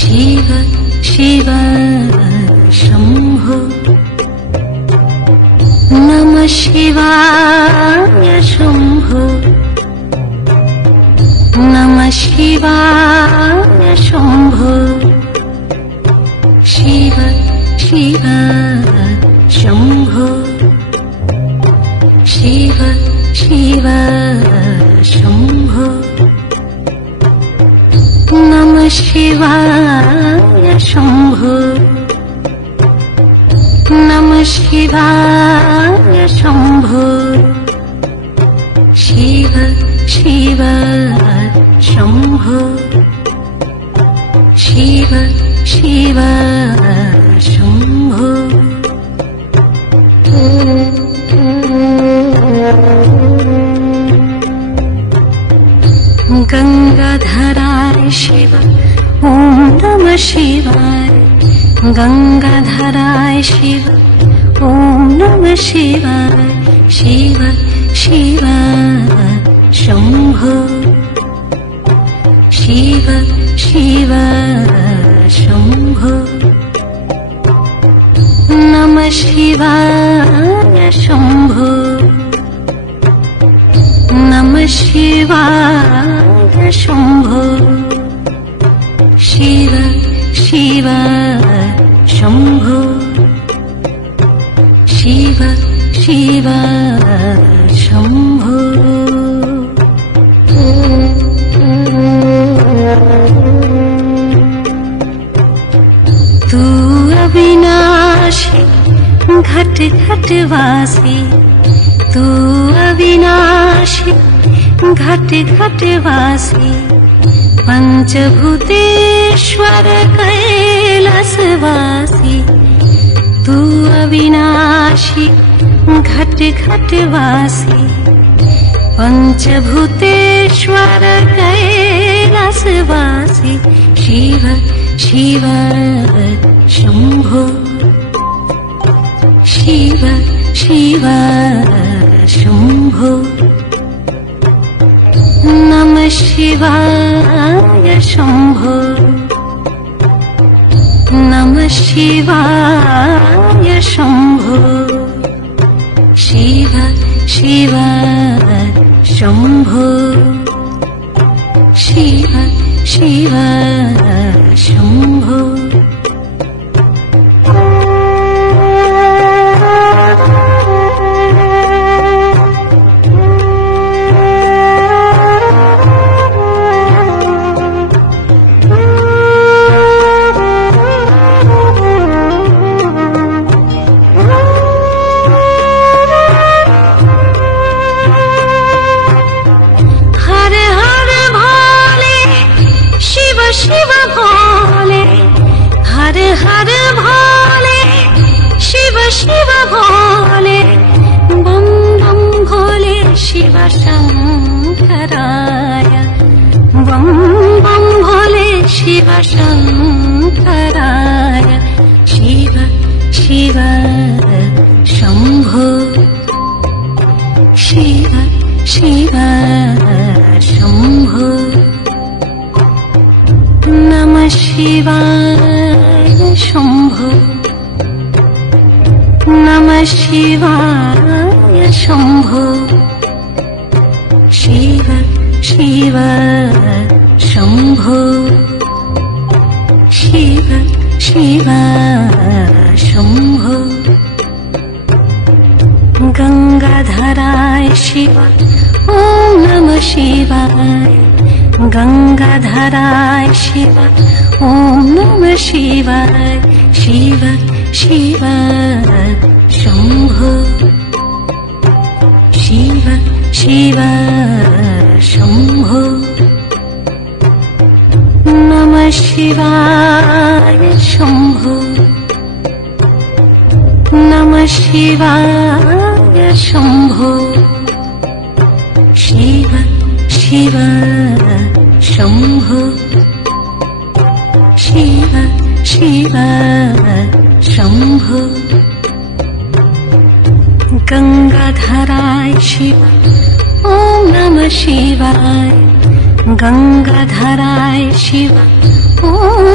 शिव शिव शम्भो नमः शिवाय शम्भो नमः शिवाय शम्भो शिव शिव शम्भो शिव शिव शम्भो नमः शिवाय शम्भो नमः शिवाय शम्भो शिव शिव शम्भो शिव शिव शम्भो गंगाधराय शिव ओम नमः शिवाय गंगाधराय शिव ओम नमः शिवाय शिव शिव शम्भो शिव शिव शम्भो नमः शिवाय शम्भो नमः शिवाय शम्भो शिव शिव शम्भो शिव शिव शम्भो तू अविनाशी घट घट वासी तू अविनाशी घट घट वासी पंचभूतेश्वर कैलासवासी तू अविनाशी घट घट वासी पंचभूतेश्वर कैलासवासी शिव शिव शम्भो शिव शिव शम्भो नमः शिवाय शम्भो नमः शिवाय शम्भो शिव शिव शम्भो शिव शिव शम्भो शिव भोले हर हर भोले शिव शिव भोले बम बम भोले शिव शंकराय बम बम भोले शिव शंकराय शिव शिव शम्भो शिव शिव शम्भो नमः शिवाय शम्भो नमः शिवाय शम्भो शिव शिव शम्भो शिव शिव शम्भो गंगाधराय शिव ओम नमः शिवाय गंगाधराय शिव ओम नमः शिवाय शिव शिव शम्भो शिव शिव शम्भो नमः शिवाय शम्भो नमः शिवाय शम्भो शिव शिव शम्भो शिव शिव शम्भो गंगाधराय शिव ओम नमः शिवाय गंगाधराय शिव ओम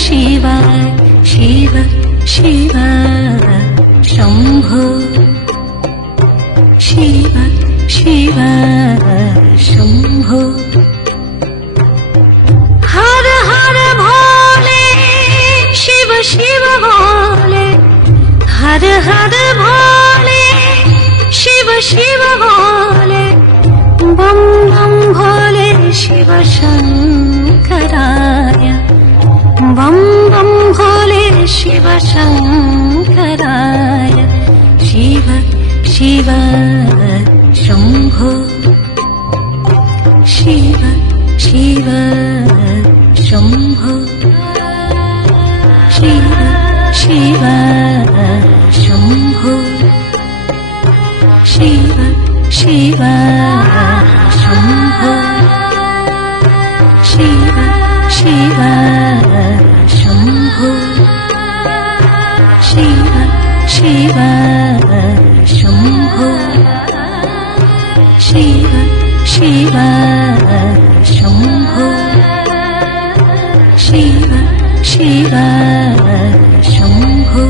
शिवाय शिव शिव शम्भो शिव शिव शम्भो हर हर भोले शिव शिव भोले हर हर भोले शिव शिव भोले बम बम भोले शिव शंकराय बम बम भोले शिव शंकराय शिव शिव शम्भो शिव शिव शम्भो शिव शिव शम्भो शिव शिव शम्भो शिव शिव शम्भो शिव शिव शम्भो शिव शिव शम्भो शिव शिव शम्भो